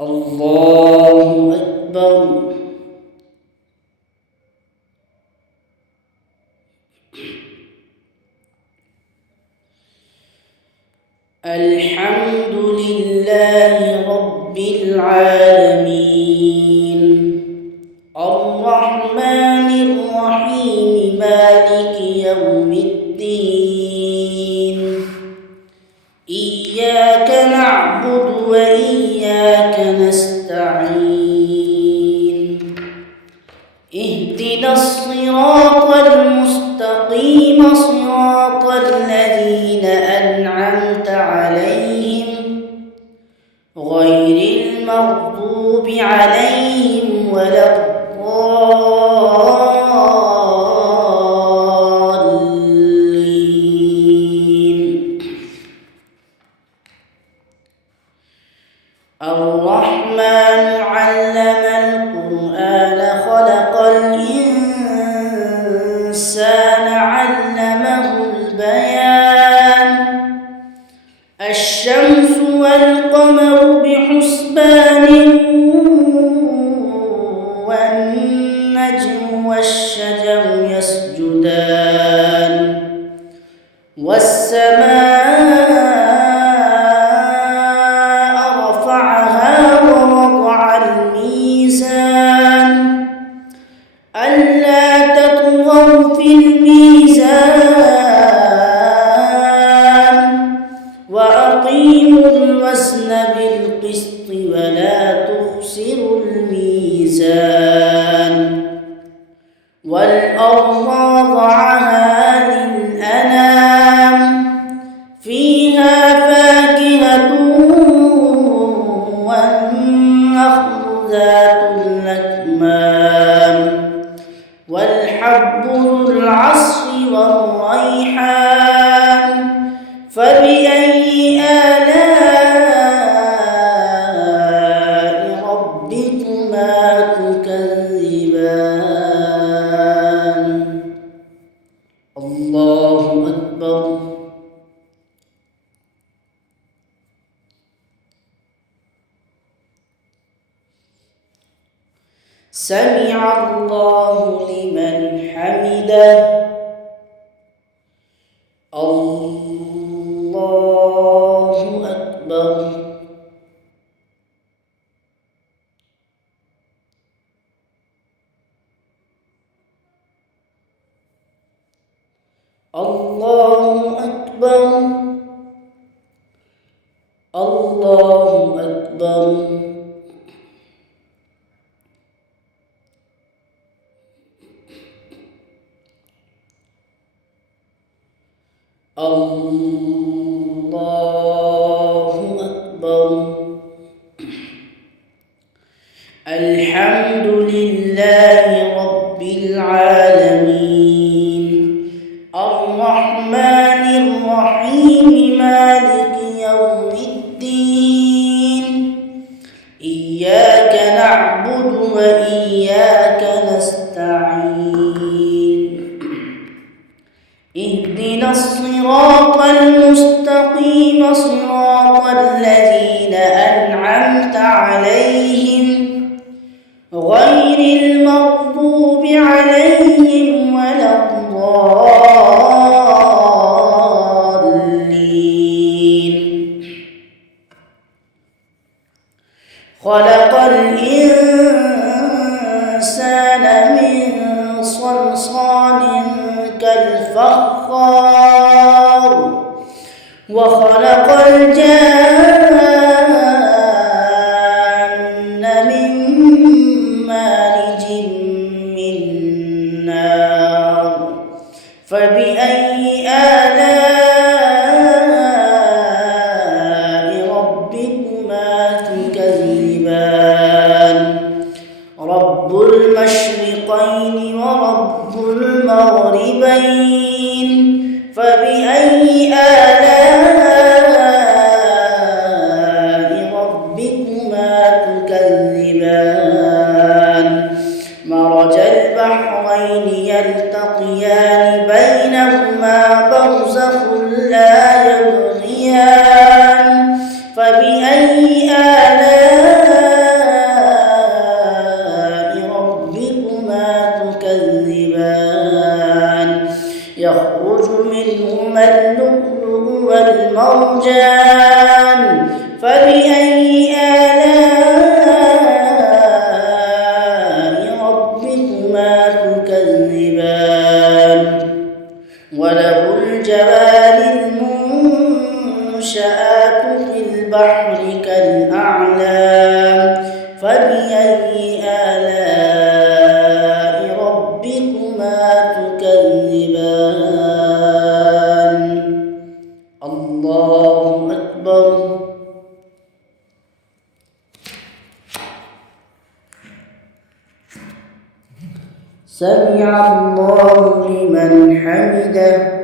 الله أكبر. الحمد لله رب العالمين الرحمن الرحيم مالك يوم الدين إياك نعبد وإياك نستعين اهدنا الصراط المستقيم صراط الذين أنعمت عليهم غير المغضوب عليهم ولا الضالين. الرحمن علم القرآن خلق الإنسان علمه البيان الشمس والقمر بحسبان والنجم والشجر يسجدان والسماء رفعها ووضع الميزان ألا تطغوا في الميزان وأقيموا الوزن بالقسط ولا تخسروا الميزان والأرض وضعها للأنام فيها فاكهة والنخل ذات الأكمام والحب ذو العصف والريحان فبأي آلاء ربكما تكذبان. الله أكبر. سمع الله لمن حمده. الله أكبر. الله أكبر. الله أكبر. الله أكبر. الحمد لله رب العالمين الرحمن الرحيم مالك يوم الدين إياك نعبد وإياك نستعين اهدنا الصراط المستقيم صراط الذين أنعمت عليهم غير المغضوب عليهم ولا الضالين. خلق الإنسان من صلصال كالفخار وخلق الجان من مارج من نار فبأي آلاء ربكما تكذبان. رب المشرقين ورب المغربين فبأي آلاء ربكما تكذبان. مرج البحرين يلتقيان بينهما برزخ لا يبغيان فبأي آلاء مرجان فبأي آلاء ربكما تكذبان وله الجوار المنشآت في البحر كالأعلام فبأي آلاء ربكما تكذبان الله أكبر. سمع الله لمن حمده.